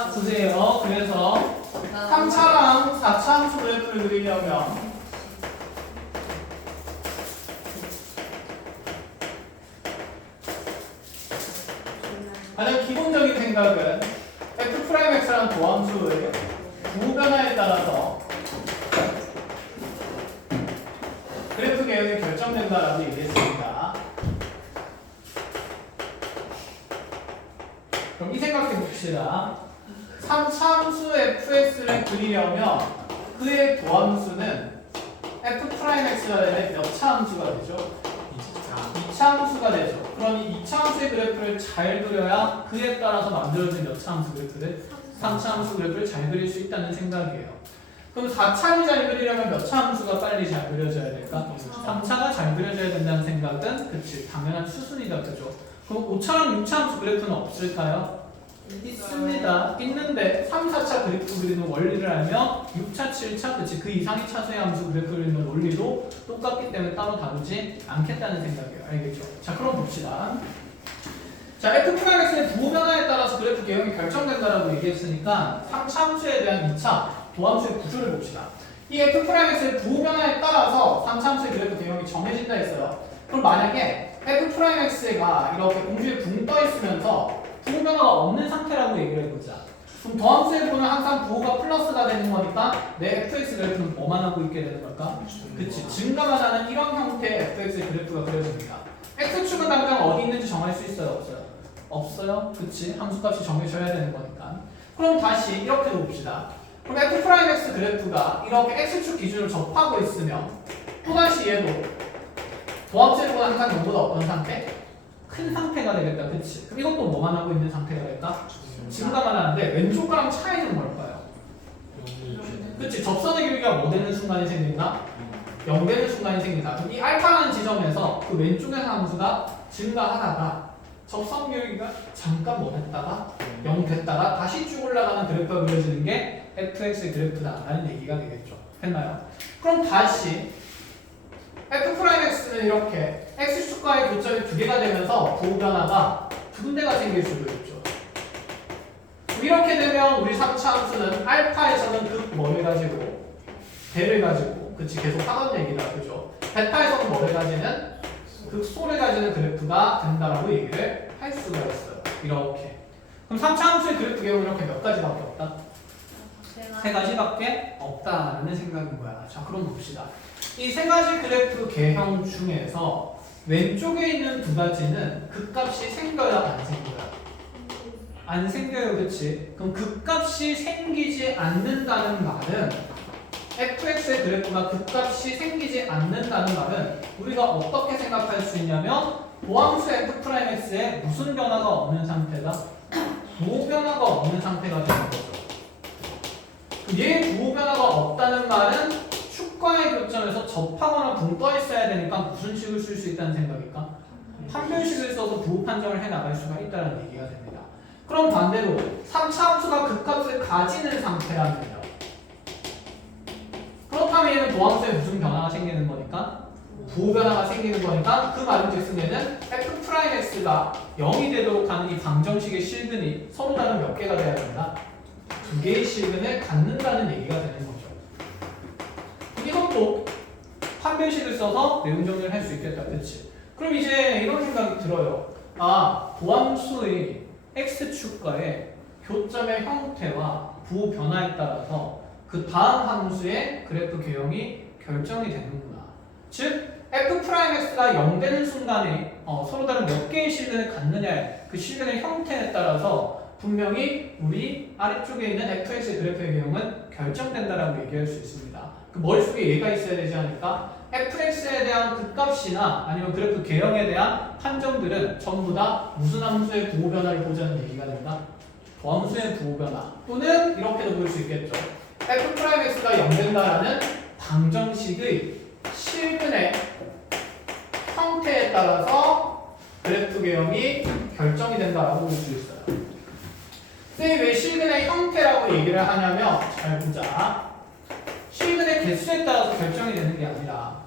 보세요. 그래서 3차랑 4차 함수 그래프를 그리려면 가장 기본적인 생각은 f'x라는 도함수의 부호변화에 따라서 그래프 개형이 결정된다라고 얘기했습니다. 그럼 이 생각해 봅시다. 3차 함수 fx를 그리려면 그의 도함수는 f'x가 되는 몇 차 함수가 되죠? 2차 함수가 되죠. 그럼 이 2차 함수의 그래프를 잘 그려야 그에 따라서 만들어진 몇 차 함수 그래프를 3차 함수 그래프를 잘 그릴 수 있다는 생각이에요. 그럼 4차를 잘 그리려면 몇 차 함수가 빨리 잘 그려져야 될까? 3차가 잘 그려져야 된다는 생각은 그치 당연한 수순이다. 그죠? 그럼 5차랑 6차 함수 그래프는 없을까요? 있습니다. 있는데 3, 4차 그래프 그리는 원리를 알면 6차, 7차, 그치 그 이상의 차수의 함수 그래프 그리는 원리도 똑같기 때문에 따로 다루지 않겠다는 생각이에요. 알겠죠? 자 그럼 봅시다. 자 f'x의 부호변화에 따라서 그래프 개형이 결정된다라고 얘기했으니까 3차 함수에 대한 2차 도함수의 구조를 봅시다. 이 f'x의 부호변화에 따라서 3차 함수의 그래프 개형이 정해진다 했어요. 그럼 만약에 f'x가 이렇게 공중에 붕 떠 있으면서 부호변화가 없는 상태라고 얘기를 해보자. 그럼 더함수의 부호는 항상 부호가 플러스가 되는 거니까 내 fx 그래프는 뭐만 하고 있게 되는 걸까? 그치, 증가만 하는 이런 형태의 fx의 그래프가 그려집니다. x축은 당장 어디 있는지 정할 수 있어요? 없어요? 없어요? 그치, 함수값이 정해져야 되는 거니까. 그럼 다시 이렇게 봅시다. 그럼 f'x 그래프가 이렇게 x축 기준을 접하고 있으면 또다시 얘도 도함수의 부호는 항상 0보다 어떤 상태? 큰 상태가 되겠다. 그치? 그럼 이것도 뭐만 하고 있는 상태가 될까? 증가만 하는데 왼쪽 거랑 차이는 뭘까요? 그치? 접선의 길이가 뭐 되는 순간이 생긴다? 0 되는 순간이 생긴다. 그럼 이 알파라는 지점에서 그 왼쪽의 함수가 증가하다가 접선 길이가 잠깐 뭐 됐다가 0 됐다가 다시 쭉 올라가는 그래프가 그려지는 게 fx의 그래프다라는 얘기가 되겠죠. 했나요? 그럼 다시 f'x는 이렇게 x축과의 교점이 두 개가 되면서 부호변화가 두 군데가 생길 수도 있죠. 이렇게 되면 우리 3차 함수는 알파에서는 극 뭐를 가지고 대를 가지고 그치 계속 하던 얘기다. 그죠? 베타에서는 뭐를 가지는 극소를 가지는 그래프가 된다라고 얘기를 할 수가 있어요. 이렇게. 그럼 3차 함수의 그래프 개형은 이렇게 몇 가지밖에 없다? 세 가지밖에 없다라는 생각인 거야. 자 그럼 봅시다. 이 세 가지 그래프 개형 중에서 왼쪽에 있는 두 가지는 극값이 생겨야 안 생겨요? 안 생겨요. 그치? 그럼 극값이 생기지 않는다는 말은 fx의 그래프가 극값이 생기지 않는다는 말은 우리가 어떻게 생각할 수 있냐면 도함수 f'x에 무슨 변화가 없는 상태다? 부호 변화가 없는 상태가 되는 거죠. 얘 부호 변화가 없다는 말은 축과의 교점에서 접하거나 붕 떠 있어야 되니까 무슨 식을 쓸 수 있다는 생각일까? 판별식을 써서 부호 판정을 해 나갈 수가 있다는 얘기가 됩니다. 그럼 반대로 3차 함수가 극값을 가지는 상태라면요. 그렇다면 얘는 도함수에 무슨 변화가 생기는 거니까? 부호 변화가 생기는 거니까 그 말은 즉슨 얘는 f'x가 0이 되도록 하는 이 방정식의 실근이 서로 다른 몇 개가 돼야 된다? 두 개의 실근을 갖는다는 얘기가 되는 거죠. 이것도 판별식을 써서 내용 정리를 할 수 있겠다. 그렇지? 그럼 이제 이런 생각이 들어요. 아, 도함수의 x축과의 교점의 형태와 부호 변화에 따라서 그 다음 함수의 그래프 개형이 결정이 되는구나. 즉 f'x가 0 되는 순간에 서로 다른 몇 개의 실근을 갖느냐의 그 실근의 형태에 따라서 분명히 우리 아래쪽에 있는 fx의 그래프의 개형은 결정된다라고 얘기할 수 있습니다. 그 머릿속에 얘가 있어야 되지 않을까? fx에 대한 극값이나 아니면 그래프 개형에 대한 판정들은 전부 다 무슨 함수의 부호 변화를 보자는 얘기가 된다? 도함수의 부호 변화 또는 이렇게도 볼 수 있겠죠. f'x가 0 된다라는 방정식의 실근의 형태에 따라서 그래프 개형이 결정이 된다라고 볼 수 있어요. 선생님이 왜 실근의 형태라고 얘기를 하냐면 잘 보자. 실근의 개수에 따라서 결정이 되는 게 아니라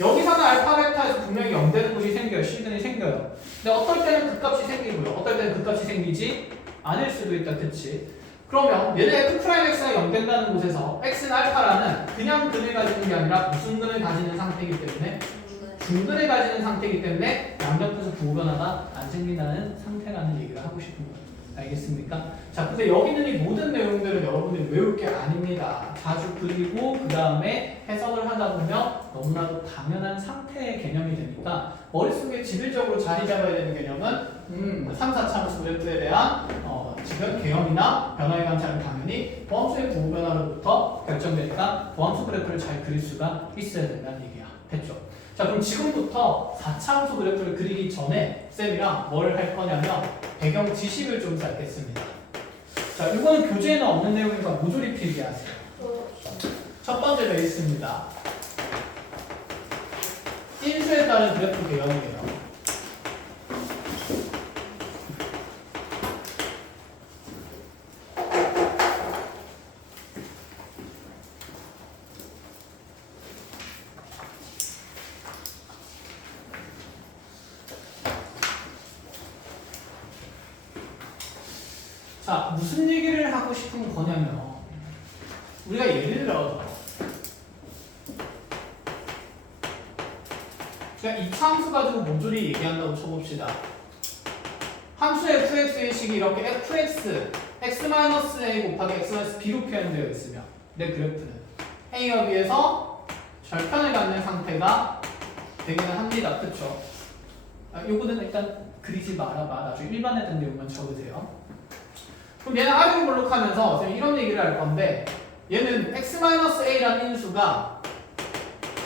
여기서는 알파 베타에서 분명히 0 되는 곳이 생겨요. 실근이 생겨요. 근데 어떨 때는 극값이 생기고요. 어떨 때는 극값이 생기지 않을 수도 있다. 그치? 그러면 얘는 F'X가 0 된다는 곳에서 X는 알파라는 그냥 근을 가지는 게 아니라 무슨 근을 가지는 상태이기 때문에 중근을 가지는 상태이기 때문에 양옆에서 부호 변화가 안 생긴다는 상태라는 얘기를 하고 싶은 거예요. 알겠습니까? 자, 근데 여기 있는 이 모든 내용들은 여러분들이 외울 게 아닙니다. 자주 그리고 그 다음에 해석을 하다 보면 너무나도 당연한 상태의 개념이 되니까 머릿속에 지배적으로 자리 잡아야 되는 개념은 3, 4차함수 그래프에 대한 지금 개념이나 변화의 관찰은 당연히 보함수의 부호 변화로부터 결정되니까 보함수 그래프를 잘 그릴 수가 있어야 된다는 얘기야. 됐죠? 자, 그럼 지금부터 4차함수 그래프를 그리기 전에 쌤이랑 뭘 할 거냐면 배경 지식을 좀 쌓겠습니다. 자, 이거는 교재에는 없는 내용이니까 모조리 필기하세요. 첫 번째 베이스입니다. 인수에 따른 그래프 개형이에요. 자, 무슨 얘기를 하고 싶은 거냐면 우리가 예를 들어서 그냥 이 함수 가지고 모조리 얘기한다고 쳐봅시다. 함수 fx의 식이 이렇게 fx x-a 곱하기 x-b로 표현되어 있으면 내 그래프는 a와 b에서 절편을 갖는 상태가 되기는 합니다. 그쵸? 요거는 일단 그리지 말아봐. 나중에 일반에 된 내용만 적으세요. 그럼 얘는 R을 볼록하면서 이런 얘기를 할 건데 얘는 x-a라는 인수가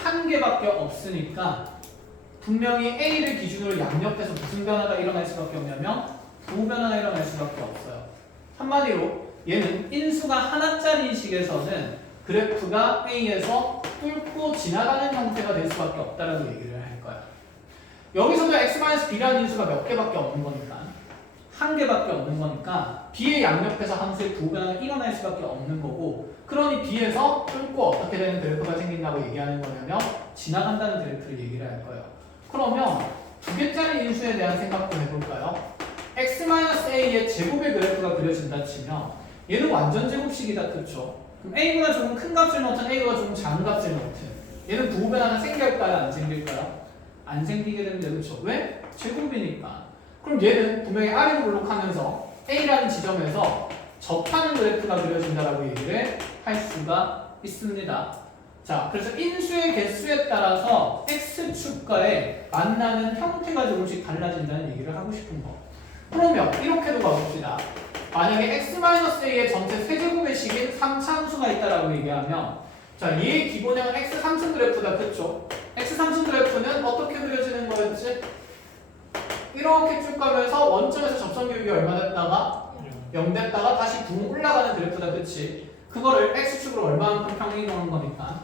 한 개밖에 없으니까 분명히 a를 기준으로 양옆에서 무슨 변화가 일어날 수밖에 없냐면 부호 변화가 일어날 수밖에 없어요. 한마디로 얘는 인수가 하나짜리 식에서는 그래프가 a에서 뚫고 지나가는 형태가 될 수밖에 없다라고 얘기를 할 거야. 여기서도 x-b라는 인수가 몇 개밖에 없는 거니까 한 개밖에 없는 거니까 b의 양옆에서 함수의 부호 변화가 일어날 수밖에 없는 거고 그러니 b에서 뚫고 어떻게 되는 그래프가 생긴다고 얘기하는 거냐면 지나간다는 그래프를 얘기를 할 거예요. 그러면 두 개짜리 인수에 대한 생각도 해볼까요? x-a의 제곱의 그래프가 그려진다 치면 얘는 완전 제곱식이다. 그쵸? 그럼 a보다 조금 큰 값을 넣든 a보다 조금 작은 값을 넣든 얘는 부호 변화가 생길까요? 안 생길까요? 안 생기게 되는데 그쵸? 왜? 제곱이니까. 그럼 얘는 분명히 R을 볼록하면서 A라는 지점에서 접하는 그래프가 그려진다라고 얘기를 할 수가 있습니다. 자, 그래서 인수의 개수에 따라서 X축과의 만나는 형태가 조금씩 달라진다는 얘기를 하고 싶은 거. 그러면 이렇게도 가봅시다. 만약에 x-a의 전체 세제곱의 식인 3차함수가 있다라고 얘기하면 자, 얘의 기본형은 x3층 그래프다. 그쵸? x3층 그래프는 어떻게 그려지는 거였지? 이렇게 쭉 가면서 원점에서 접선 교육이 얼마 됐다가 0 됐다가 다시 붕 올라가는 그래프다. 그치? 그거를 x축으로 얼마만큼 평행이동한 거니까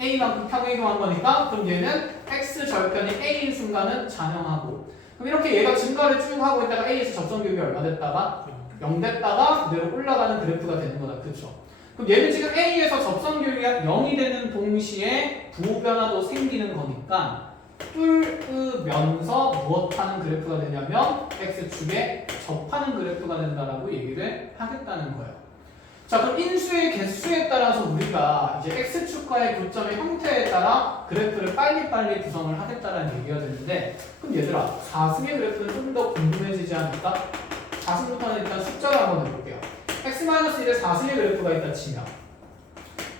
a만큼 평행이동한 거니까 그럼 얘는 x 절편이 a인 순간은 잔영하고 그럼 이렇게 얘가 증가를 쭉 하고 있다가 a에서 접선 교육이 얼마 됐다가 0 됐다가 그대로 올라가는 그래프가 되는 거다. 그쵸? 그럼 얘는 지금 a에서 접선 교육이 0이 되는 동시에 부호 변화도 생기는 거니까 뚫으면서 무엇하는 그래프가 되냐면 x축에 접하는 그래프가 된다라고 얘기를 하겠다는 거예요. 자, 그럼 인수의 개수에 따라서 우리가 이제 x축과의 교점의 형태에 따라 그래프를 빨리빨리 구성을 하겠다라는 얘기가 되는데 그럼 얘들아 4승의 그래프는 좀 더 궁금해지지 않을까? 4승부터는 일단 숫자를 한번 해볼게요. x-1에 4승의 그래프가 있다 치면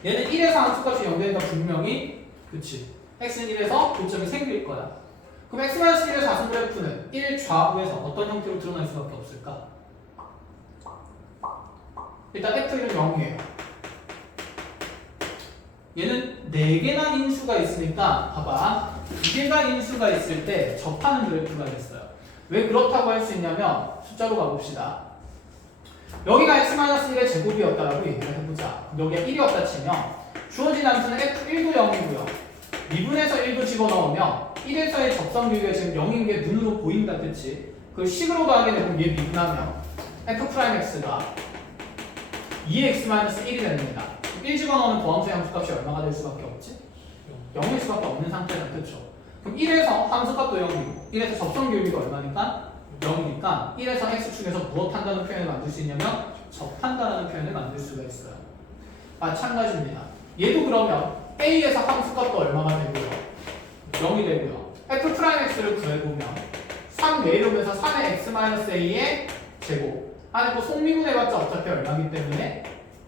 얘는 1에서 함수값이 0 되니까 분명히 그치 x는 1에서 교점이 생길 거야. 그럼 x-1의 4승 그래프는 1 좌우에서 어떤 형태로 드러날 수밖에 없을까? 일단 f1은 0이에요. 얘는 4개나 인수가 있으니까 봐봐 2개가 인수가 있을 때 접하는 그래프가 됐어요. 왜 그렇다고 할 수 있냐면 숫자로 가봅시다. 여기가 x-1의 제곱이었다라고 얘기를 해보자. 여기가 1이었다 치면 주어진 함수는 f1도 0이고요. 미분에서 1도 집어넣으면 1에서의 접선 비교가 지금 0인 게 눈으로 보인다. 그치? 그 식으로 더하게 되면 얘 미분하면 f'x가 2x-1이 됩니다. 1 집어넣으면 도함수의 함수값이 얼마가 될 수밖에 없지? 0일 수밖에 없는 상태다. 그쵸? 그럼 1에서 함수값도 0이고 1에서 접선 교육이 얼마니까? 0이니까 1에서 x축에서 무엇 한다는 표현을 만들 수 있냐면 접한다라는 표현을 만들 수가 있어요. 마찬가지입니다. 얘도 그러면 A에서 함수값도 얼마가 되고요? 0이 되고요. F'X를 구해보면 3 내려오면서 3의 X-A의 제곱 아니 뭐 속미분 해봤자 어차피 얼마기 때문에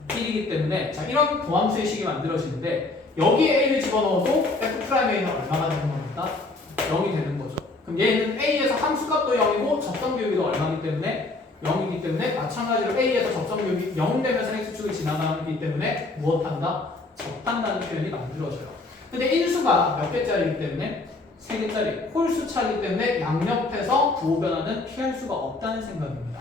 1이기 때문에 자 이런 도함수의 식이 만들어지는데 여기에 A를 집어넣어도 F'A는 얼마가 되는 겁니까? 0이 되는 거죠. 그럼 얘는 A에서 함수값도 0이고 접선교육도 얼마이기 때문에 0이기 때문에 마찬가지로 A에서 접선교육이 0 되면서 X축을 지나가기 때문에 무엇한다? 접한다는 표현이 만들어져요. 근데 인수가 몇 개짜리이기 때문에 3개짜리 홀수차이기 때문에 양옆에서 부호 변화는 피할 수가 없다는 생각입니다.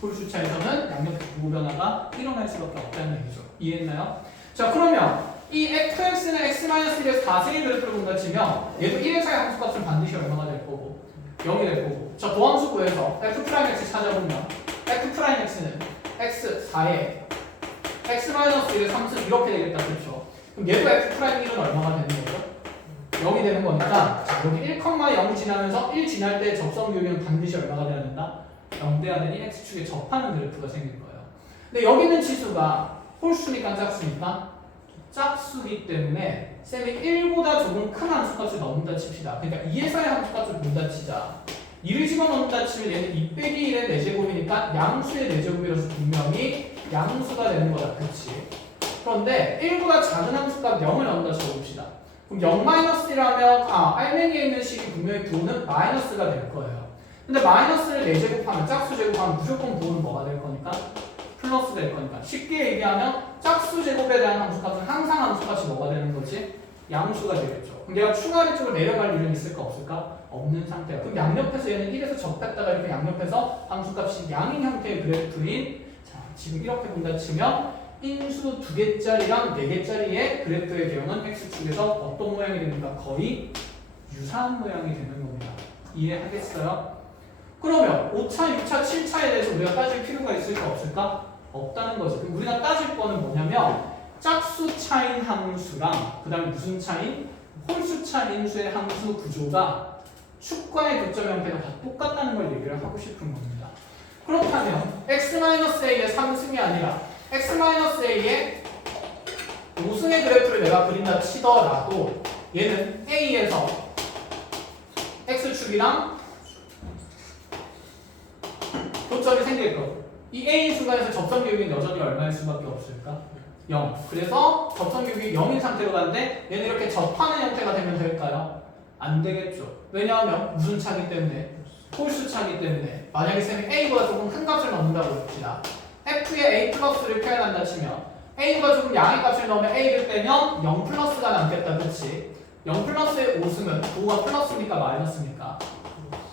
홀수차에서는 양옆 부호 변화가 일어날 수밖에 없다는 얘기죠. 이해했나요? 자 그러면 이 fx는 x-1에서 4승의 그래프를 본다 치면 얘도 1에서의 함수값은 반드시 얼마가 될 거고 0이 될 거고 자 도함수 구해서 f'x 찾아보면 f'x는 x4에 x-1의 3승 이렇게 되겠다 그렇죠? 그럼 얘도 f'1은 얼마가 되는 거죠? 0이 되는 거니까 자, 여기 1,0 지나면서 1 지날 때 접선교육은 반드시 얼마가 돼야 된다? 0 돼야 되니 x축에 접하는 그래프가 생길 거예요. 근데 여기 있는 치수가 홀수니까 짝수니까 짝수기 때문에 쌤이 1보다 조금 큰 함수값을 넣는다 칩시다. 그러니까 2에서의 함수값을 본다 치자. 2를 집어넣는다 치면 얘는 2 빼기 1의 4제곱이니까 양수의 4제곱이라서 분명히 양수가 되는 거다. 그치? 그런데 1보다 작은 함수값 0을 넣는다 쳐봅시다. 그럼 0-1이라면 알맹이에 있는 식이 분명히 부호는 마이너스가 될 거예요. 근데 마이너스를 4제곱하면 짝수 제곱하면 무조건 부호는 뭐가 될 거니까? 플러스 될 거니까 쉽게 얘기하면 짝수 제곱에 대한 함수값은 항상 함수값이 뭐가 되는 거지? 양수가 되겠죠. 그럼 내가 추가를 쪽으로 내려갈 일은 있을까 없을까? 없는 상태야. 그럼 양옆에서 얘는 1에서 접했다가 이렇게 양옆에서 함수값이 양인 형태의 그래프인 자 지금 이렇게 본다 치면 인수 2개짜리랑 4개짜리의 그래프의 경우는 x축에서 어떤 모양이 됩니까? 거의 유사한 모양이 되는 겁니다. 이해하겠어요? 그러면 5차, 6차, 7차에 대해서 우리가 따질 필요가 있을까 없을까? 없다는 거죠. 그럼 우리가 따질 거는 뭐냐면 짝수 차인 함수랑 그 다음에 무슨 차인? 홀수 차 인수의 함수 구조가 축과의 교점 형태가 다 똑같다는 걸 얘기를 하고 싶은 겁니다. 그렇다면 x-a의 3승이 아니라 x-a의 5승의 그래프를 내가 그린다 치더라도 얘는 a에서 x축이랑 교점이 생길 거고 이 a 수간에서 접선교육은 여전히 얼마일 수밖에 없을까? 0. 그래서 접선교육이 0인 상태로 가는데 얘는 이렇게 접하는 형태가 되면 될까요? 안 되겠죠. 왜냐하면 무슨 차기 때문에? 홀수 차기 때문에 만약에 쌤이 a보다 조금 큰 값을 넣는다고 봅시다. f의 a 플러스를 표현한다 치면 a보다 조금 양의 값을 넣으면 a를 빼면 0 플러스가 남겠다. 그치? 0 플러스의 5승은 부호가 플러스니까 마이너스니까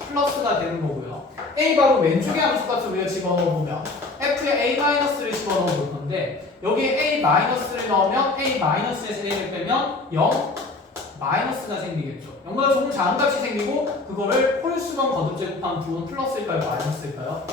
플러스가 되는 거고요. a 바로 왼쪽의 함수값을 우리가 집어넣어보면 f의 a-를 집어넣어 볼 건데 여기에 a-를 넣으면 a-에서 a를 빼면 0 마이너스가 생기겠죠. 0보다 조금 작은 값이 생기고 그거를 홀수건 거듭제곱하면 부호는 플러스일까요? 마이너스일까요?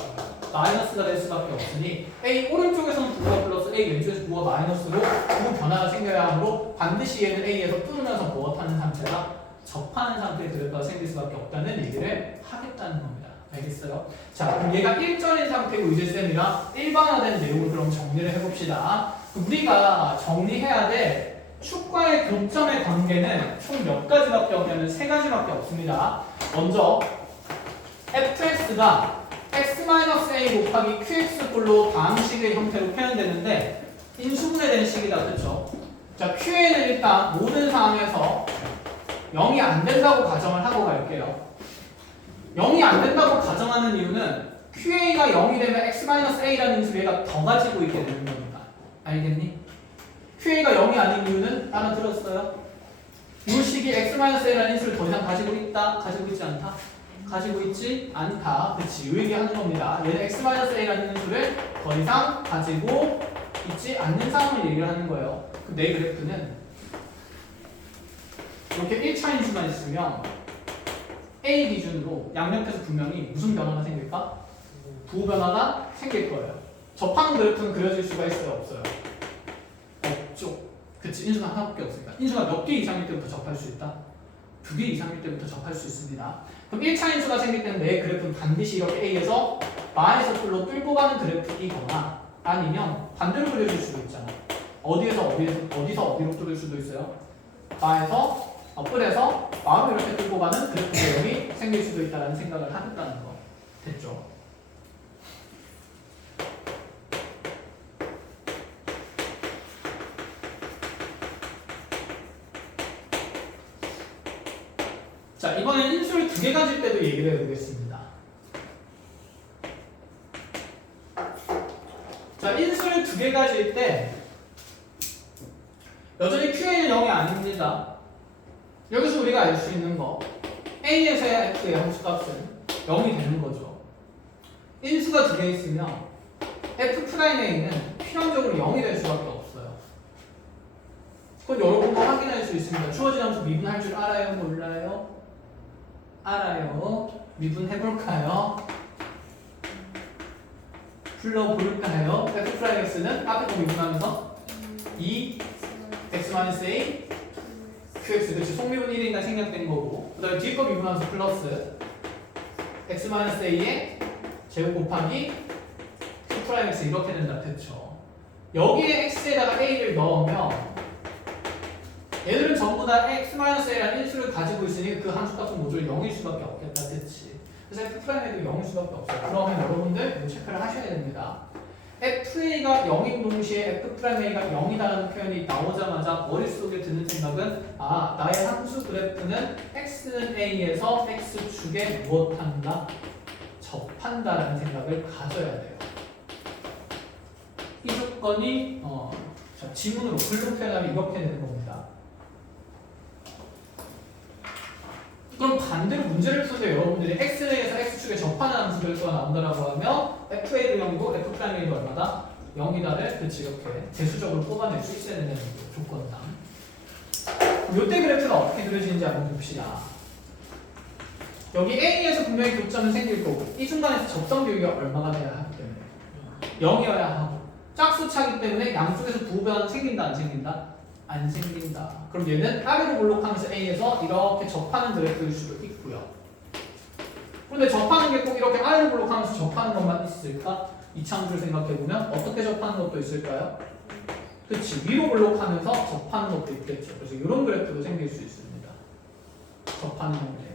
마이너스가 될 수밖에 없으니 a 오른쪽에서는 부호가 플러스 a 왼쪽에서 부호가 마이너스로 부호 변화가 생겨야 하므로 반드시 얘는 a에서 뚫으면서 무엇하는 상태가 접하는 상태의 그래프가 생길 수밖에 없다는 얘기를 하겠다는 겁니다. 알겠어요? 자, 그럼 얘가 일전인 상태고 이제 쌤이랑 일반화된 내용을 그럼 정리를 해봅시다. 우리가 정리해야 될 축과의 교점의 관계는 총 몇 가지밖에 없냐면 3가지밖에 없습니다. 먼저 fx가 x-a 곱하기 qx 다음 식의 형태로 표현되는데 인수분해된 식이다. 그렇죠? 자, q에는 일단 모든 상황에서 0이 안 된다고 가정을 하고 갈게요. 0이 안 된다고 가정하는 이유는 QA가 0이 되면 x-a라는 인수를 얘가 더 가지고 있게 되는 겁니다. 알겠니? QA가 0이 아닌 이유는 따라 들었어요? 이 식이 x-a라는 인수를 더 이상 가지고 있다? 가지고 있지 않다? 가지고 있지 않다. 그치? 이 얘기 하는 겁니다. 얘는 x-a라는 인수를 더 이상 가지고 있지 않는 상황을 얘기를 하는 거예요. 그럼 내 그래프는 이렇게 1차 인수만 있으면 A 기준으로 양옆에서 분명히 무슨 변화가 생길까? 부호 변화가 생길 거예요. 접하는 그래프는 그려질 수가 있어요? 없어요? 없죠. 그치? 인수가 하나밖에 없으니까. 인수가 몇 개 이상일 때부터 접할 수 있다? 2개 이상일 때부터 접할 수 있습니다. 그럼 1차 인수가 생길 때는 내 그래프는 반드시 이렇게 A에서 마에서 풀로 끌고 가는 그래프이거나 아니면 반대로 그려줄 수도 있잖아. 어디서 어디로 뚫을 수도 있어요. 바에서 뿔에서 바로 이렇게 뚫고 가는 그래프 내용이 생길 수도 있다는 생각을 하겠다는 거. 됐죠? 자, 이번엔 인수를 2개 가질 때도 얘기를 해보겠습니다. 자, 인수를 2개 가질 때 여전히 QA는 0이 아닙니다. 여기서 우리가 알 수 있는 거 A에서의 F의 함수값은 0이 되는 거죠. 인수가 2개 있으면 F'A는 필연적으로 0이 될 수밖에 없어요. 그건 여러분도 확인할 수 있습니다. 주어진 함수 미분할 줄 알아요? 몰라요? 알아요. 미분해볼까요? 불러볼까요? F'X는 앞에 거 미분하면서 2 x-a qx 그렇지. 속미분 1이니까 생략된 거고 그 다음에 뒤에 거 미분하면서 플러스 x-a의 제곱 곱하기 F'X 이렇게 된다. 그쵸? 여기에 x에다가 a를 넣으면 얘들은 전부 다 x-a라는 인수를 가지고 있으니 그 함수값은 모듈 0일 수밖에 없겠다. 그치? 그래서 F'에도 0일 수밖에 없어요. 그러면 여러분들 이거 체크를 하셔야 됩니다. FA가 0인 동시에 F'A가 0이라는 표현이 나오자마자 머릿속에 드는 생각은 아, 나의 함수 그래프는 x는 a에서 x축에 무엇한다? 접한다라는 생각을 가져야 돼요. 이 조건이 자, 지문으로 글로 표현하면 이렇게 되는 겁니다. 그럼 반대로 문제를 풀때 여러분들이 x에서 x축에 접하는 함수 결과가 나온다라고 하면 fa도 0이고 f'a도 얼마다? 0이다를 그치 이렇게 대수적으로 뽑아낼 수 있어야 되는 조건당. 요때 그래프가 어떻게 그려지는지 한번 봅시다. 여기 A에서 분명히 교점은 생길 거고 이 중간에서 접점 비율이 얼마가 돼야 하기 때문에 0이어야 하고 짝수 차기 때문에 양쪽에서 부호가 생긴다 안 생긴다? 안 생긴다. 그럼 얘는 아래로 볼록하면서 A에서 이렇게 접하는 그래프일 수도 있고요. 그런데 접하는 게 꼭 이렇게 아래로 볼록하면서 접하는 것만 있을까? 이차함수를 생각해보면 어떻게 접하는 것도 있을까요? 그치, 위로 볼록하면서 접하는 것도 있겠죠. 그래서 이런 그래프도 생길 수 있습니다. 접하는 형태가.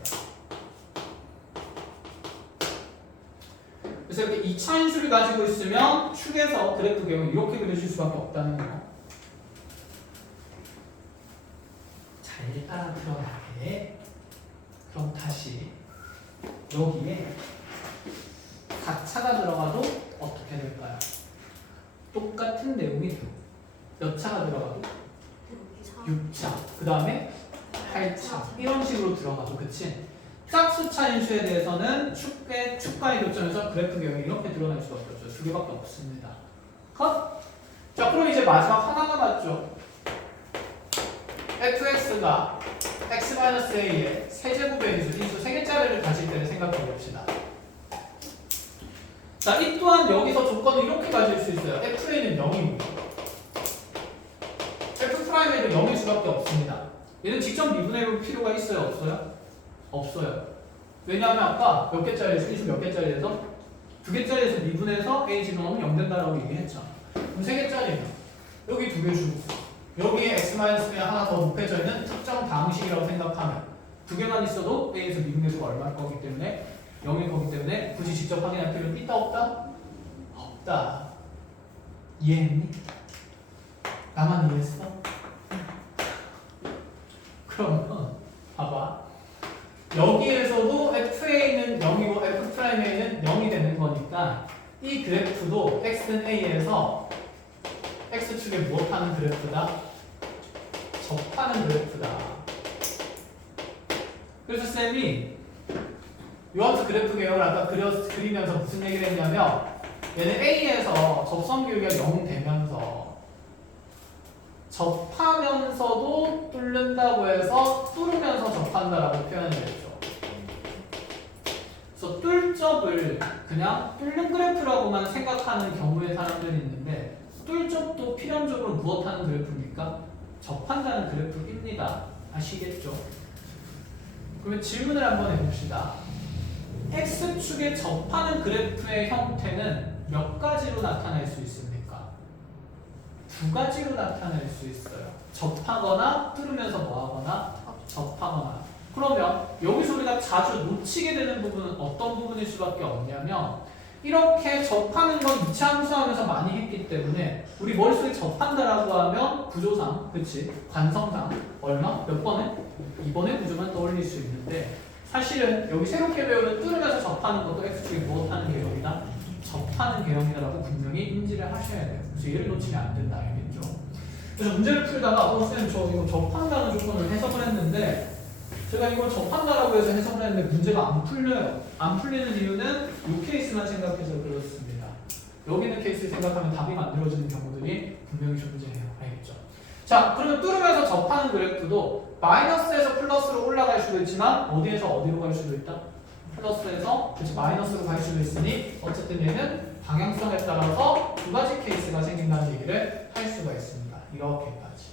그래서 이렇게 2차함수를 가지고 있으면 축에서 그래프 경우 이렇게 그려질 수밖에 없다는 거. 잘 알아들어야 해. 그럼 다시 여기에 4차가 들어가도 어떻게 될까요? 똑같은 내용이 되고 몇 차가 들어가도 6차 그 다음에 8차 이런 식으로 들어가도 그치? 짝수차 인수에 대해서는 축과의 교점에서 그래프 경향이 이렇게 드러날 수가 없죠. 2개밖에 없습니다. 컷? 자 그럼 이제 마지막 하나가 맞죠? fx가 x-a의 세제곱의 인수 3개짜리를 가질 때를 생각해 봅시다. 자, 이 또한 여기서 조건을 이렇게 가질 수 있어요. f'는 0이고 f'에도 0일 수밖에 없습니다. 얘는 직접 미분해볼 필요가 있어요? 없어요? 없어요. 왜냐하면 아까 몇 개짜리에서 인수 몇 개짜리에서 2개짜리에서 미분해서 a 집어넣으면 0 된다라고 얘기했죠. 그럼 3개짜리면 여기 2개 주고 여기에 x-b가 하나 더 곱해져 있는 특정 방식이라고 생각하면 2개만 있어도 a에서 미분해서가 얼마일 거기 때문에 0일 거기 때문에 굳이 직접 확인할 필요는 있다 없다? 없다. 이해했니? 나만 이해했어? 그러면 봐봐. 여기에서도 FA는 0이고 F'A는 0이 되는 거니까 이 그래프도 x는 a에서 x축에 무엇하는 그래프다? 접하는 그래프다. 그래서 쌤이 요 함수 그래프 개혁을 아까 그리면서 무슨 얘기를 했냐면 얘는 A에서 접선 비율이 0 되면서 접하면서도 뚫는다고 해서 뚫으면서 접한다라고 표현을 했죠. 그래서 뚫접을 그냥 뚫는 그래프라고만 생각하는 경우의 사람들이 있는데 뚫접도 필연적으로 무엇하는 그래프입니까? 접한다는 그래프입니다. 아시겠죠? 그러면 질문을 한번 해봅시다. X축에 접하는 그래프의 형태는 몇 가지로 나타날 수 있습니까? 두 가지로 나타낼 수 있어요. 접하거나 뚫으면서 뭐하거나 접하거나. 그러면 여기서 우리가 자주 놓치게 되는 부분은 어떤 부분일 수밖에 없냐면 이렇게 접하는 건 2차 함수하면서 많이 했기 때문에 우리 머릿속에 접한다라고 하면 구조상, 그치? 관성상 얼마? 몇 번에? 2번의 구조만 떠올릴 수 있는데 사실은 여기 새롭게 배우는 뚫으면서 접하는 것도 X축이 무엇하는 개념이다? 접하는 개념이다라고 분명히 인지를 하셔야 돼요. 그래서 얘를 놓치면 안 된다, 알겠죠? 그래서 문제를 풀다가 선생님 저 이거 접한다는 조건을 해석을 했는데 제가 이걸 접한다라고 해서 해석을 했는데 문제가 안 풀려요. 안 풀리는 이유는 이 케이스만 생각해서 그렇습니다. 여기 있는 케이스 생각하면 답이 만들어지는 경우들이 분명히 존재해요. 알겠죠? 자, 그러면 뚫으면서 접하는 그래프도 마이너스에서 플러스로 올라갈 수도 있지만 어디에서 어디로 갈 수도 있다? 플러스에서 그치 마이너스로 갈 수도 있으니 어쨌든 얘는 방향성에 따라서 두 가지 케이스가 생긴다는 얘기를 할 수가 있습니다. 이렇게까지.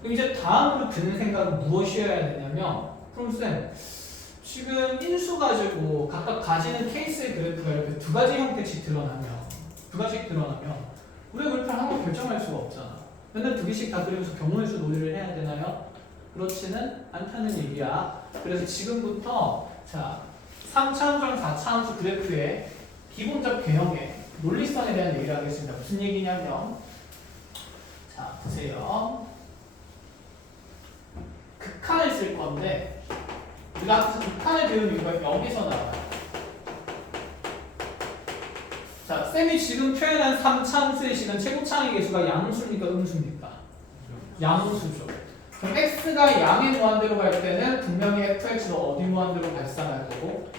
그럼 이제 다음으로 드는 생각은 무엇이어야 되냐면 그럼 쌤 지금 인수 가지고 각각 가지는 케이스의 그래프가 이렇게 두 가지 형태씩 드러나면 우리가 그래프를 한번 결정할 수가 없잖아. 맨날 두 개씩 다 그리면서 경우의 수 논의를 해야 되나요? 그렇지는 않다는 얘기야. 그래서 지금부터 자 3차함수랑 4차함수 그래프의 기본적 개형의 논리성에 대한 얘기를 하겠습니다. 무슨 얘기냐면 자 보세요. 극한을 쓸 건데 우리가 앞에서 극한을 배운 이유가 여기서 나와요. 자, 쌤이 지금 표현한 3차함수의 식은 최고차항의 개수가 양수입니까? 음수입니까? 양수죠. 그럼 x가 양의 무한대로 갈 때는 분명히 fx도 어디 무한대로 발산할 거고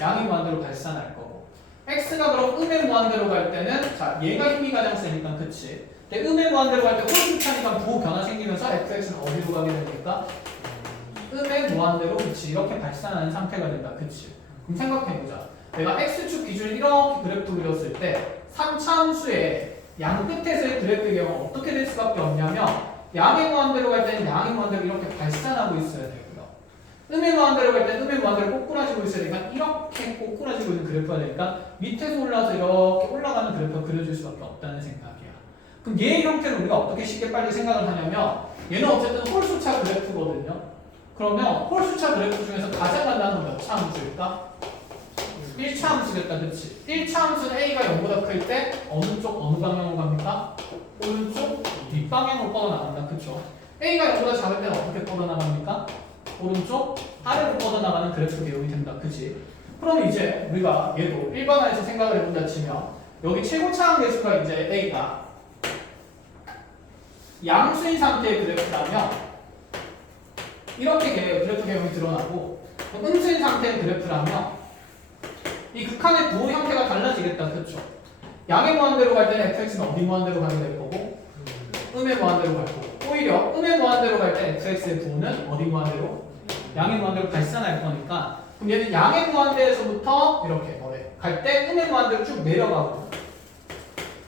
양의 무한대로 발산할 거고 x가 그럼 음의 무한대로 갈 때는 자 얘가 힘이 가장 세니까 그치? 근데 음의 무한대로 갈 때 홀수차니까 부호 변화 생기면서 fx는 어디로 가게 됩니까? 음의 무한대로 그치 이렇게 발산하는 상태가 된다 그치? 그럼 생각해보자. 내가 x축 기준을 이렇게 그래프 그렸을 때 3차함수의 양 끝에서의 그래프의 경우 어떻게 될 수밖에 없냐면 양의 무한대로 갈 때는 양의 무한대로 이렇게 발산하고 있어야 되고요. 음의 무한대로 갈 때는 음의 무한대로 꼬꾸라지고 있어야 되니까 이렇게 꼬꾸라지고 있는 그래프가 되니까 밑에서 올라와서 이렇게 올라가는 그래프가 그려질 수밖에 없다는 생각이야. 그럼 얘의 형태를 우리가 어떻게 쉽게 빨리 생각을 하냐면 얘는 어쨌든 홀수차 그래프거든요. 그러면 홀수차 그래프 중에서 가장 간단한 건 몇 차 함수일까? 1차 함수겠다, 그치? 1차 함수는 A가 0보다 클 때 어느 쪽, 어느 방향으로 갑니까? 오른쪽, 뒷방향으로 뻗어나간다, 그쵸? A가 0보다 작을 때는 어떻게 뻗어나갑니까? 오른쪽, 아래로 뻗어나가는 그래프 개용이 된다, 그치? 그럼 이제 우리가 얘도 일반화해서 생각을 해본다 치면 여기 최고차항 개수가 이제 A가 양수인 상태의 그래프라면 이렇게 그래프 개용이 드러나고 음수인 상태의 그래프라면 이 극한의 부호 형태가 달라지겠다. 그렇죠? 양의 무한대로 갈 때는 fx는 어디 무한대로 가게 될 거고 음의 무한대로 갈 거고 오히려 음의 무한대로 갈 때 fx의 부호는 어디 무한대로? 양의 무한대로 발산할 거니까 그럼 얘는 양의 무한대에서부터 이렇게 갈 때 음의 무한대로 쭉 내려가고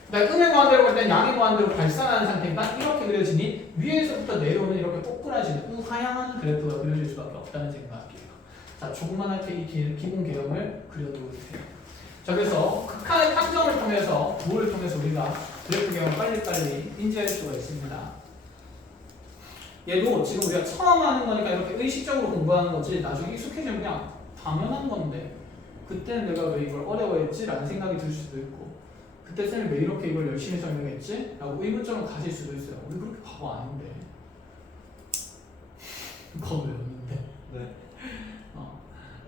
그다음에 음의 무한대로 갈 때는 양의 무한대로 발산하는 상태니까 이렇게 그려지니 위에서부터 내려오는 이렇게 꼬꾸라지는 우하향하는 그래프가 그려질 수밖에 없다는 생각이에요. 자, 조금만 할 때 이 기본 개형을 그려놓으세요. 자, 그래서 극한의 탐정을 통해서 부호를 통해서 우리가 그래프 개형을 빨리빨리 인지할 수가 있습니다. 얘도 지금 우리가 처음 하는 거니까 이렇게 의식적으로 공부하는 거지 나중에 익숙해지면 그냥 당연한 건데 그때는 내가 왜 이걸 어려워했지? 라는 생각이 들 수도 있고 그때 쌤이 왜 이렇게 이걸 열심히 설명했지? 라고 의문점을 가질 수도 있어요. 우리 그렇게 바보 아닌데 바보였는데 네.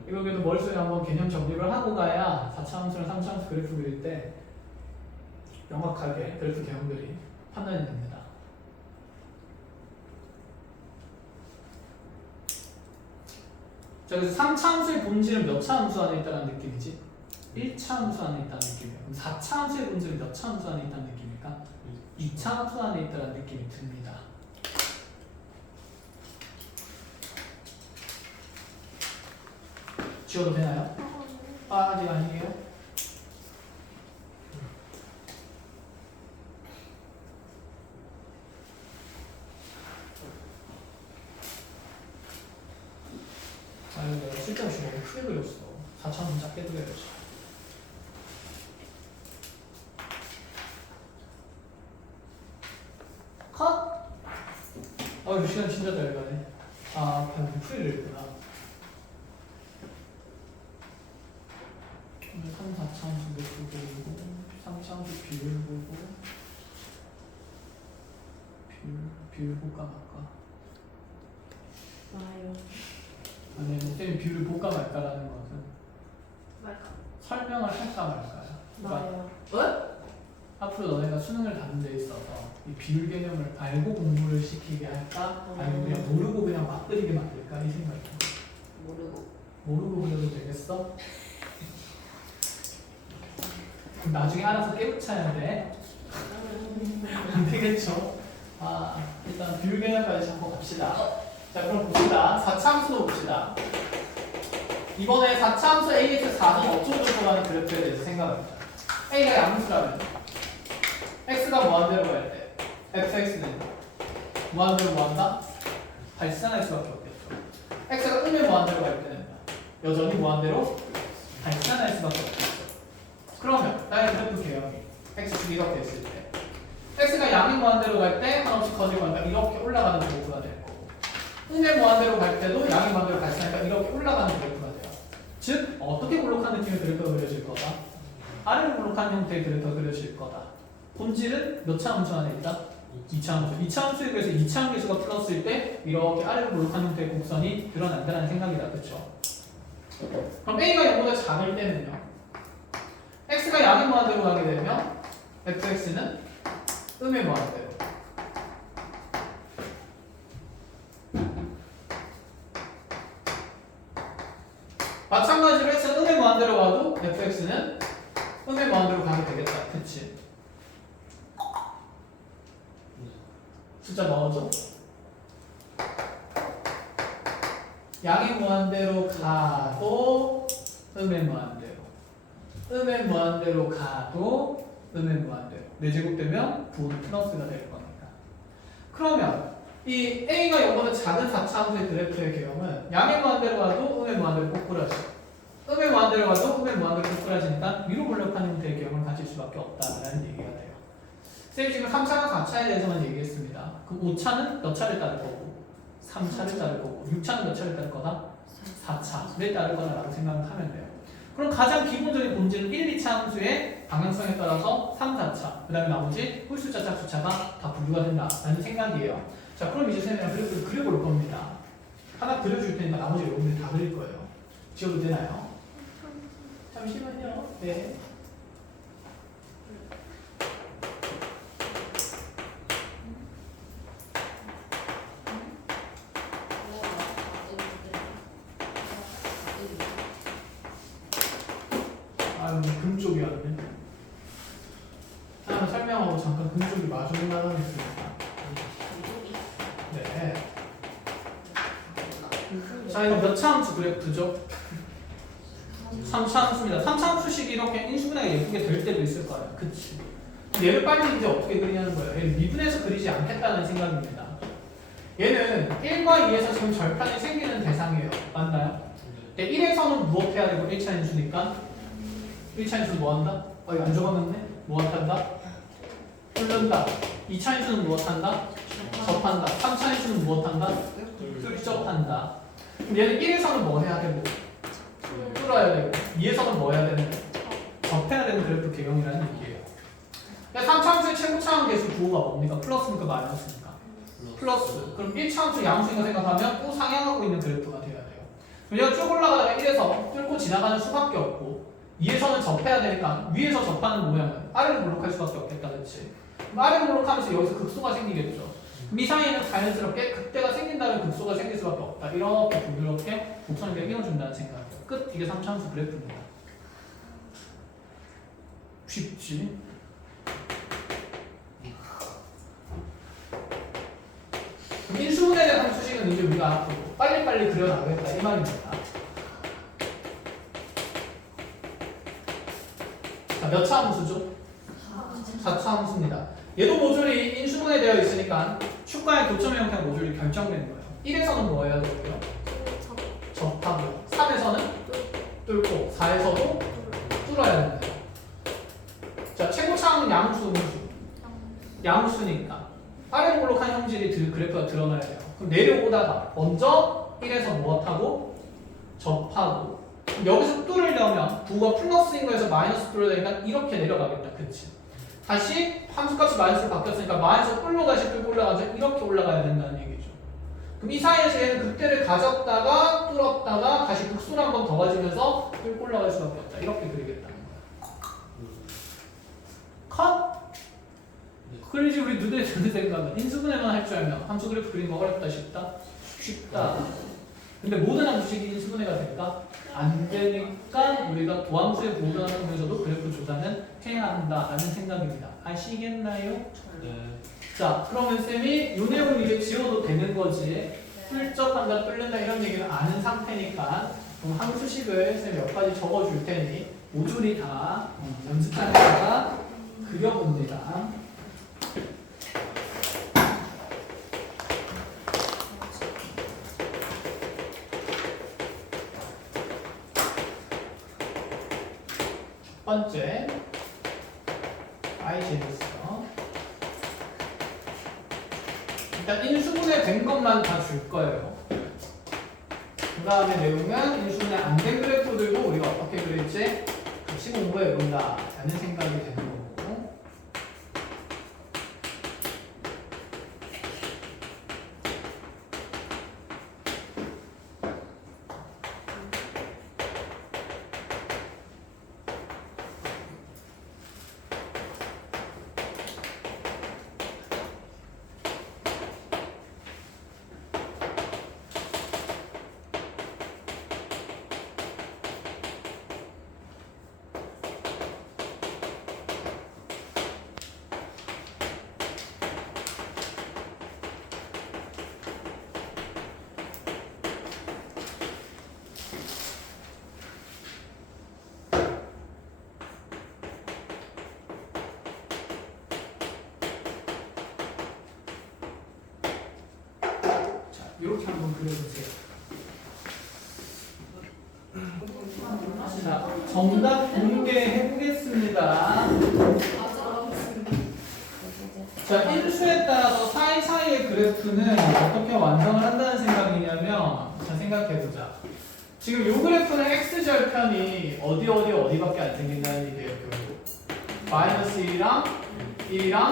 이거 그래도 머릿속에 한번 개념 정립을 하고 가야 4차 함수랑 3차 함수 그래프 그릴 때 명확하게 그래프 개형들이 판단이 됩니다. 자, 그래서 3차 함수의 본질은 몇 차 함수 안에 있다는 느낌이지? 1차 함수 안에 있다는 느낌이에요. 그럼 4차 함수의 본질은 몇 차 함수 안에 있다는 느낌입니까? 2차 함수 안에 있다는 느낌이 듭니다. 지워도 되나요? 아직 아니에요? 아유 내가 쓸데없이 너무 크게 그렸어. 4차원 작게 그려야지. 시간 진짜 잘 가네. 아, 방금 풀이를 했구나. 3, 4차함수 몇 보고 3차함수 비율 보고 비율 볼까 말까? 나요. 아니, 쌤이 비율을 볼까 말까라는 것은 말까? 설명을 할까 말까요? 그러니까 나요. 앞으로 너네가 수능을 다는 데 있어서 이 비율 개념을 알고 공부를 시키게 할까? 아니면 그냥 모르고 그냥 막 그리게 만들까? 이 생각이. 모르고 그려도 되겠어? 그럼 나중에 알아서 깨우쳐야 돼. 안 되겠죠? 아, 일단 비율 개념까지 잡고 갑시다. 자, 그럼 봅시다. 4차함수도 봅시다. 이번에 4차함수 AX4는 어쩌고 저쩌고 하는 그래프에 대해서 생각합니다. A가 양수라면 X가 무한대로 갈 때 fx는 무한대로 뭐한다? 발산할 수밖에 없겠죠. X가 음의 무한대로 갈 때는 여전히 무한대로 발산할 수밖에 없겠죠. 그러면 나의 그래프 개형이 X축이 이렇게 했을 때 X가 양의 무한대로 갈 때 한없이 커지고 하니까 이렇게 올라가는 그래프가 될 거고 음의 무한대로 갈 때도 양의 무한대로 발산하니까 이렇게 올라가는 그래프가 돼요. 즉 어떻게 볼록한 느낌의 그래프가 그려질 거다? 아래로 볼록한 형태의 그래프가 그려질 거다. 본질은 몇 차 함수 안에 있다? 2차 함수. 2차 함수에 비해서 2차 함계수가 플러스일 때 이렇게 아래로 볼록한 형태의 곡선이 드러난다는 생각이다. 그쵸? 그럼 A가 0보다 작을 때는요. X가 양의 무한대로 가게 되면 fx는 음의 무한대로. 마찬가지로 X는 음의 무한대로 가도 fx는 음의 무한대로 가게 되겠다. 그치? 숫자 넣어줘. 양의 무한대로 가도 음의 무한대로. 음의 무한대로 가도 음의 무한대로. 4제곱 되면 9 플러스가 될 거니까. 그러면 이 A가 0보다 작은 4차 함수의 그래프의 개형은 양의 무한대로 가도 음의 무한대로 꼬꾸라지. 음의 무한대로 가도 음의 무한대로 꼬꾸라지니까 위로 볼록한 형태의 개형을 가질 수밖에 없다라는 얘기가 돼요. 쌤이 지금 3차랑 4차에 대해서만 얘기했습니다. 그럼 5차는 몇 차를 따를 거고 3차를 따를 거고 6차는 몇 차를 따를 거다? 4차를 따를 거다라고 생각을 하면 돼요. 그럼 가장 기본적인 본질은 1, 2차 함수의 방향성에 따라서 3, 4차 그 다음에 나머지 홀수자, 짝수차가 다 분류가 된다라는 생각이에요. 자, 그럼 이제 쌤이랑 그래프를 그려볼 겁니다. 하나 그려줄 테니까 나머지 여러분들이 다 그릴 거예요. 지워도 되나요? 잠시만요. 네. 아, 금 쪽이었네. 하나 설명하고 잠깐 금 쪽이 마중 나가겠습니다. 네. 자, 이거 몇 차 함수 그래프죠? 3차 함수입니다. 3차 함수식이 이렇게 인수분해가 예쁘게 될 때도 있을 거예요. 그치? 얘를 빨리 이제 어떻게 그리냐는 거예요. 얘를 미분해서 그리지 않겠다는 생각입니다. 얘는 1과 2에서 지금 절편이 생기는 대상이에요. 맞나요? 1에서는 무엇 해야 되고 1차 인수니까 1차 인수는 뭐 한다? 이거 안 적어놨네? 무엇 한다? 풀른다. 2차 인수는 무엇 한다? 접한다. 3차 인수는 무엇 한다? 뚫접한다. 그럼 얘는 1에서는 뭐 해야 되고? 뚫어야 되고 2에서는 뭐 해야 되는? 접해야 되는 그래프 개형이라는 얘기예요. 3차 함수의 최고차항 계수 부호가 뭡니까? 플러스입니까? 마이너스입니까? 플러스. 그럼 1차 함수 양수인가 생각하면 또 상향하고 있는 그래프가 돼야 돼요. 얘가 쭉 올라가다가 1에서 뚫고 지나가는 수밖에 없고 2에서는 접해야 되니까 위에서 접하는 모양은 아래로 볼록할 수밖에 없겠다. 그치? 그럼 아래로 볼록하면서 여기서 극소가 생기겠죠. 그럼 이 사이에는 자연스럽게 극대가 생긴다면 극소가 생길 수밖에 없다. 이렇게 부드럽게 곡선을 매겨준다는 생각이에요. 끝. 이게 3차 함수 그래프입니다. 쉽지? 그럼 인수분해에 대한 함수식은 이제 우리가 앞으로 빨리빨리 그려나가겠다 이 말입니다. 자, 몇 차 함수죠? 4차 함수입니다. 얘도 모듈이 인수분해 되어 있으니까 축과의 교점의 형태가 모듈이 결정되는 거예요. 1에서는 뭐 해야 되고요? 접하고요. 3에서는 뚫고 4에서도 뚫어야 됩니다. 자, 최고차항은 양수, 음수. 양수니까 아래로 볼록한 형질이 그래프가 드러나야 돼요. 그럼 내려오다가 먼저 1에서 무엇하고? 접하고. 그럼 여기서 뚫으려면 부호가 플러스인 거에서 마이너스 뚫어야 되니까 이렇게 내려가겠다. 그치? 다시 함수값이 마이너스로 바뀌었으니까 마이너스 뿔로 다시 뚫고 올라가서 이렇게 올라가야 된다는 얘기죠. 그럼 이 사이에서 얘는 극대를 가졌다가 뚫었다가 다시 극소를 한 번 더 가지면서 뚫고 올라갈 수밖에 없다. 이렇게 그리겠다는 거야. 컷? 그러지 우리 눈에 드는 생각은 인수분해만 할 줄 알면 함수 그래프 그리는 거 어렵다 쉽다? 쉽다. 근데 모든 함수식이 인수분해가 될까? 안 되니까 우리가 도함수에 보존하면서도 그래프 조사는 해야 한다라는 생각입니다. 아시겠나요? 네. 자, 그러면 쌤이 요 내용을 이제 지워도 되는 거지. 훌쩍한다, 뚫는다 이런 얘기는 아는 상태니까 그럼 함수식을 쌤이 몇 가지 적어줄 테니 모조리 다 연습하다가 그려봅니다. 첫 번째, IG였어. 일단 인수분해 된 것만 다 줄 거예요. 그 다음에 내용은 인수분해 안 된 그래프 들고 우리가 어떻게 그릴지 같이 공부해 본다 라는 생각이 되는 거고. 이렇게 한번 그려보세요. 자, 정답 공개해 보겠습니다. 자, 인수에 따라서 사이사이의 그래프는 어떻게 완성을 한다는 생각이냐면, 자, 생각해보자. 지금 이 그래프는 x절편이 어디밖에 안 생긴다는 얘기예요, 결국. 마이너스 1이랑 1이랑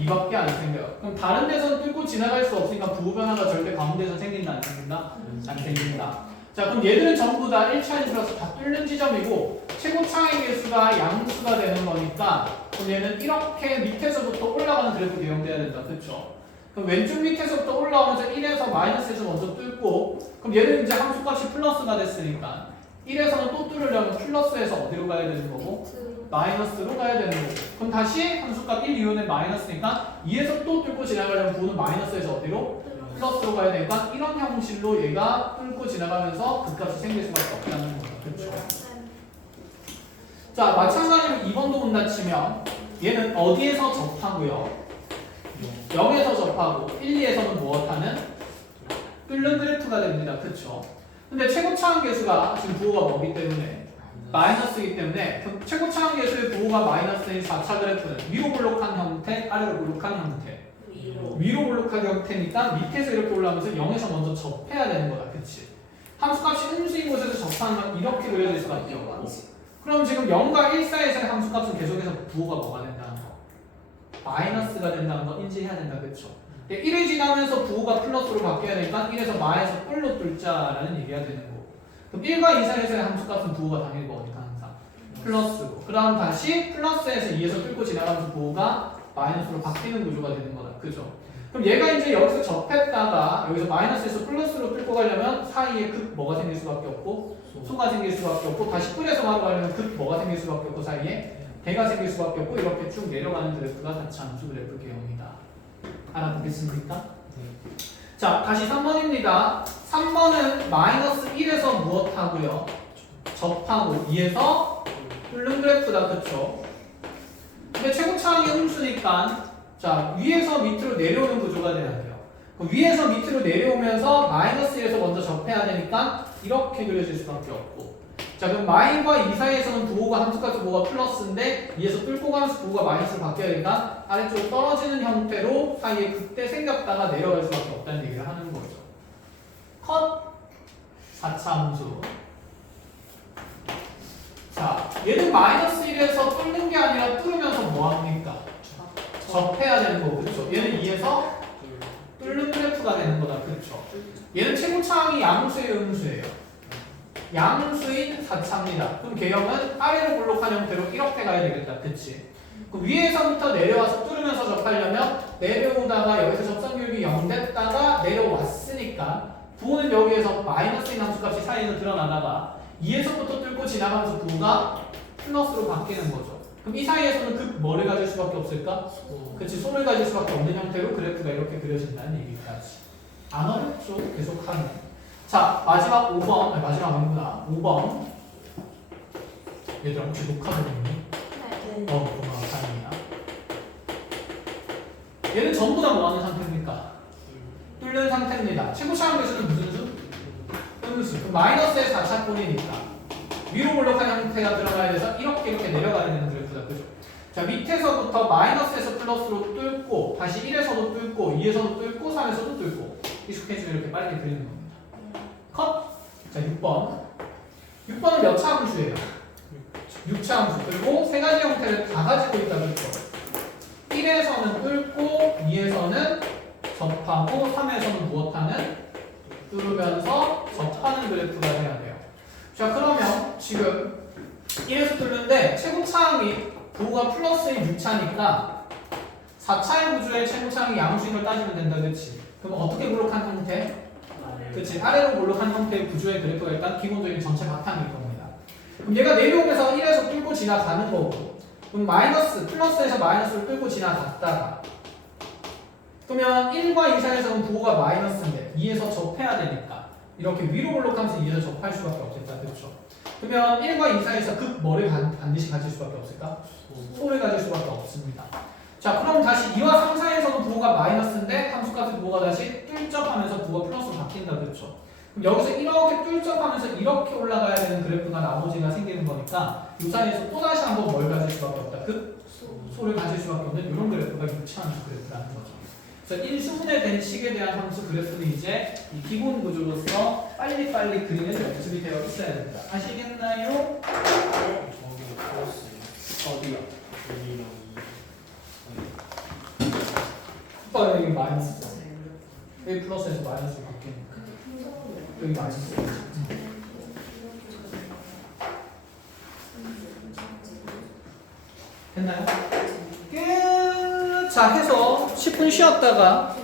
2밖에 안 생겨요. 그럼 다른 데선 뚫고 지나갈 수 없으니까 부호 변화가 절대 가운데서 생긴다 안 생긴다? 안 생긴다. 자, 그럼 얘들은 전부 다 1차 인수라서 다 뚫는 지점이고 최고 차의 개수가 양수가 되는 거니까 그럼 얘는 이렇게 밑에서부터 올라가는 그래프 대응돼야 된다. 그렇죠? 그럼 왼쪽 밑에서부터 올라오면서 1에서 마이너스에서 먼저 뚫고 그럼 얘는 이제 함수값이 플러스가 됐으니까 1에서는 또 뚫으려면 플러스에서 어디로 가야 되는 거고? 마이너스로 가야 되는 거고. 그럼 다시 함수값 1, 2호는 마이너스니까 2에서 또 뚫고 지나가려면 부호는 마이너스에서 어디로? 플러스로 가야 되니까 이런 형식로 얘가 뚫고 지나가면서 그 값이 생길 수밖에 없다는 거죠. 그렇죠? 자, 마찬가지로 2번도 본다 치면 얘는 어디에서 접하고요? 0에서 접하고 1, 2에서는 무엇하는? 뚫는 그래프가 됩니다. 그렇죠? 근데 최고 차항 개수가 지금 부호가 뭐기 때문에 마이너스이기 때문에 그 최고 차항 개수의 부호가 마이너스인 4차 그래프는 위로 볼록한 형태, 아래로 볼록한 형태. 위로 볼록한 형태니까 밑에서 이렇게 올라오면서 0에서 먼저 접해야 되는 거다. 그치? 함수값이 음수인 곳에서 접하는 건 이렇게 그려질 수밖에 없고 그럼 지금 0과 1 사이에서의 함수값은 계속해서 부호가 뭐가 된다는 거? 마이너스가 된다는 거 인지해야 된다. 그쵸? 1을 지나면서 부호가 플러스로 바뀌어야 되니까 1에서 마에서 뿔로 뚫자라는 얘기가 되는 거고 그럼 1과 2 사이에서의 함수값은 부호가 당연히 뭐니까 항상 플러스고 그 다음 다시 플러스에서 2에서 뚫고 지나가면서 부호가 마이너스로 바뀌는 구조가 되는 거다. 그죠? 그럼 얘가 이제 여기서 접했다가 여기서 마이너스에서 플러스로 뚫고 가려면 사이에 극 뭐가 생길 수밖에 없고 소가 생길 수밖에 없고 다시 뿔에서 바로 가려면 극 뭐가 생길 수밖에 없고 사이에 대가 생길 수밖에 없고 이렇게 쭉 내려가는 그래프가 다치 함수 그래프 개형이다. 알아보겠습니까? 자, 다시 3번입니다. 3번은 마이너스 1에서 무엇하고요? 접하고 2에서 뚫는 그래프다. 그쵸? 근데 최고 차항이 음수니까 자 위에서 밑으로 내려오는 구조가 돼야 돼요. 그럼 위에서 밑으로 내려오면서 마이너스 1에서 먼저 접해야 되니까 이렇게 그려질 수밖에 없고 자 그럼 마이너스과 2 사이에서는 부호가 함수값이 부호가 플러스인데 2에서 뚫고 가면서 부호가 마이너스로 바뀌어야 되니까 아래쪽으로 떨어지는 형태로 사이에 그때 생겼다가 내려갈 수밖에 없다는 얘기를 하는 거죠. 컷 4차 함수. 자, 얘는 마이너스 1에서 뚫는 게 아니라 뚫으면서 뭐합니까? 접해야 되는 거고, 그렇죠? 얘는 2에서 뚫는 그래프가 되는 거다, 그렇죠? 얘는 최고차항이 양수의 음수예요. 양수인 4차입니다. 그럼 개형은 아래로 볼록한 형태로 이렇게 가야 되겠다, 그치? 그럼 위에서부터 내려와서 뚫으면서 접하려면 내려오다가 여기서 접선교육이 0 됐다가 내려왔으니까 부호는 여기에서 마이너스인 함수값이 사이에서 드러나다가 2에서부터 뚫고 지나가면서 부호가 플러스로 바뀌는 거죠. 그럼 이 사이에서는 그 뭐를 가질 수밖에 없을까? 그치, 소를 가질 수밖에 없는 형태로 그래프가 이렇게 그려진다는 얘기까지. 안 어렵죠? 계속 하면. 자, 마지막 5번, 아니 마지막 아니구나. 5번. 얘들아 혹시 녹화 중이니? 네. 고마워, 다행이야. 얘는 전부 다 뭐 하는 상태입니까? 뚫는 상태입니다. 최고차항 배수는 무슨 수? 음수. 그럼 마이너스의 4차꼴이니까 위로 볼록한 형태가 들어가야 돼서 이렇게 내려가야 되는 그래프다, 그죠? 자, 밑에서부터 마이너스에서 플러스로 뚫고 다시 1에서도 뚫고 2에서도 뚫고 3에서도 뚫고 익숙해지면 이렇게 빨리 그리는 겁니다. 컷! 자, 6번. 6번은 몇 차 함수예요? 6차 함수. 그리고 세 가지 형태를 다 가지고 있다, 그렇죠? 1에서는 뚫고 2에서는 접하고 3에서는 무엇하는? 뚫으면서 접하는 그래프가 돼야 돼요. 자, 그러면 지금 1에서 뚫는데 최고차항이 부호가 플러스인 6차니까 4차의 구조의 최고차항이 양수인 걸 따지면 된다, 그렇지? 그럼 어떻게 볼록한 형태? 그치, 아래로 볼록한 형태의 구조의 그래프가 일단 기본적인 전체 바탕일 겁니다. 그럼 얘가 내려오면서 1에서 뚫고 지나가는 거고, 그럼 플러스에서 마이너스를 뚫고 지나갔다가, 그러면 1과 2 사이에서는 부호가 마이너스인데 2에서 접해야 되니까 이렇게 위로 볼록하면서 2에서 접할 수밖에 없겠다, 그렇죠? 그러면 1과 2 사이에서 극 뭐를 반드시 가질 수밖에 없을까? 소를 가질 수밖에 없습니다. 자, 그럼 다시 2와 3 사이에서도 부호가 마이너스인데 함수값의 부호가 다시 뚫접하면서 부호가 플러스로 바뀐다, 그렇죠? 그럼 여기서 이렇게 뚫접하면서 이렇게 올라가야 되는 그래프가 나머지가 생기는 거니까 이 사이에서 또 다시 한번 뭘 가질 수밖에 없다. 소를 가질 수밖에 없는 이런 그래프가 유치함수 그래프라는 거죠. 그래서 1수분해 된 식에 대한 함수 그래프는 이제 이 기본 구조로서 빨리빨리 그리는 연습이 되어 있어야 됩니다. 아시겠나요? 어디요? 여기 마이너스. 여기 플러스에서 마이너스로 바뀌니까. 여기 마이너스. 됐나요? 끝! 자, 해서 10분 쉬었다가